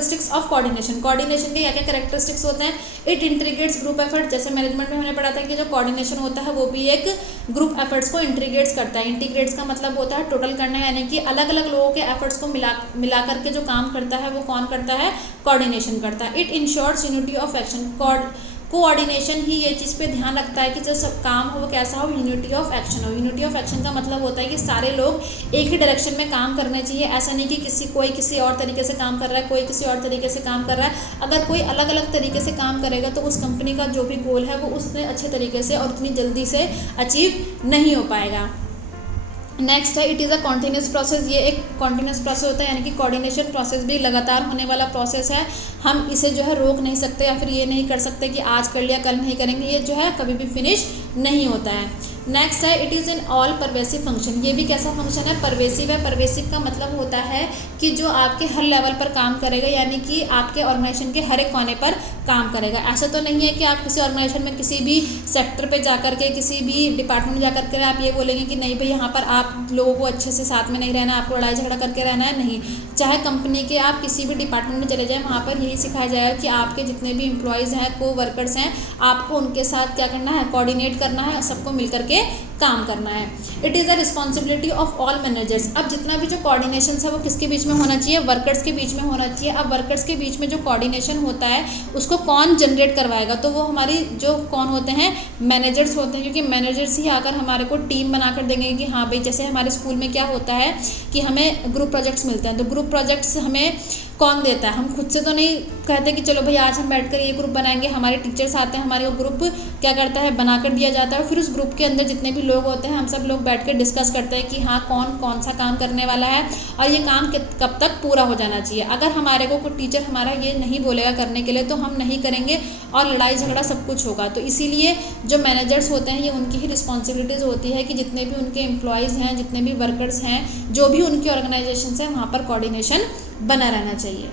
Characteristics of coordination, coordination के क्या क्या कैरेक्टरिस्टिक्स होते हैं। इट इंटीग्रेट्स ग्रुप एफर्ट, जैसे मैनेजमेंट में हमने पढ़ा था कि जो कोऑर्डिनेशन होता है वो भी एक ग्रुप एफर्ट्स को इंटीग्रेट्स करता है। इंटीग्रेट्स का मतलब होता है टोटल करना, यानी कि अलग अलग लोगों के एफर्ट्स को मिला करके जो काम करता है वो कौन करता है, कोऑर्डिनेशन करता है। It ensures unity of action, coordination ही ये चीज़ पे ध्यान रखता है कि जो सब काम हो वो कैसा हो, यूनिटी ऑफ एक्शन हो। यूनिटी ऑफ एक्शन का मतलब होता है कि सारे लोग एक ही डायरेक्शन में काम करने चाहिए, ऐसा नहीं कि कोई किसी और तरीके से काम कर रहा है, कोई किसी और तरीके से काम कर रहा है। अगर कोई अलग अलग तरीके से काम करेगा तो उस कंपनी का जो भी गोल है वो उसने अच्छे तरीके से और इतनी जल्दी से अचीव नहीं हो पाएगा। नेक्स्ट है it is a continuous process, ये एक कॉन्टीन्यूस प्रोसेस होता है, यानी कि कोऑर्डिनेशन प्रोसेस भी लगातार होने वाला प्रोसेस है। हम इसे जो है रोक नहीं सकते या फिर ये नहीं कर सकते कि आज कर लिया कल नहीं करेंगे, ये जो है कभी भी फिनिश नहीं होता है। नेक्स्ट है it is in all pervasive function, ये भी कैसा फंक्शन है, परवेसिव है। परवेसिव का मतलब होता है कि जो आपके हर लेवल पर काम करेगा, यानी कि आपके ऑर्गेनाइजेशन के हर एक कोने पर काम करेगा। ऐसा तो नहीं है कि आप किसी ऑर्गेनाइजेशन में किसी भी सेक्टर पे जाकर के, किसी भी डिपार्टमेंट में जाकर के आप ये बोलेंगे कि नहीं भाई यहाँ पर आप लोगों को अच्छे से साथ में नहीं रहना, आपको लड़ाई झगड़ा करके रहना है, नहीं। चाहे कंपनी के आप किसी भी डिपार्टमेंट में चले जाएँ, वहाँ पर यही सिखाया जाएगा कि आपके जितने भी एम्प्लॉयज़ हैं, को वर्कर्स हैं, आपको उनके साथ क्या करना है, कोऑर्डिनेट करना है, सबको मिल करके काम करना है। It is the responsibility of all managers, अब जितना भी जो कोऑर्डिनेशन है वो किसके बीच में होना चाहिए, वर्कर्स के बीच में होना चाहिए। अब वर्कर्स के बीच में जो कोऑर्डिनेशन होता है उसको कौन जनरेट करवाएगा, तो वो हमारी जो कौन होते हैं, मैनेजर्स होते हैं, क्योंकि मैनेजर्स ही आकर हमारे को टीम बना कर देंगे कि हाँ भाई, जैसे हमारे स्कूल में क्या होता है कि हमें ग्रुप प्रोजेक्ट्स मिलते हैं, तो ग्रुप प्रोजेक्ट्स हमें कौन देता है, हम खुद से तो नहीं कहते कि चलो भाई आज हम बैठकर ये ग्रुप बनाएंगे, हमारे टीचर्स आते हैं, हमारे को ग्रुप क्या करता है, बना कर दिया जाता है। फिर उस ग्रुप के अंदर जितने भी लोग होते हैं हम सब लोग बैठ कर डिस्कस करते हैं कि हाँ कौन कौन सा काम करने वाला है और ये काम कब तक पूरा हो जाना चाहिए। अगर हमारे को कोई टीचर हमारा ये नहीं बोलेगा करने के लिए तो हम नहीं करेंगे और लड़ाई झगड़ा सब कुछ होगा। तो इसीलिए जो मैनेजर्स होते हैं ये उनकी ही रिस्पॉन्सिबिलिटीज़ होती है कि जितने भी उनके एम्प्लॉयज़ हैं, जितने भी वर्कर्स हैं, जो भी उनकी ऑर्गेनाइजेशन है, वहाँ पर कोऑर्डिनेशन बना रहना चाहिए।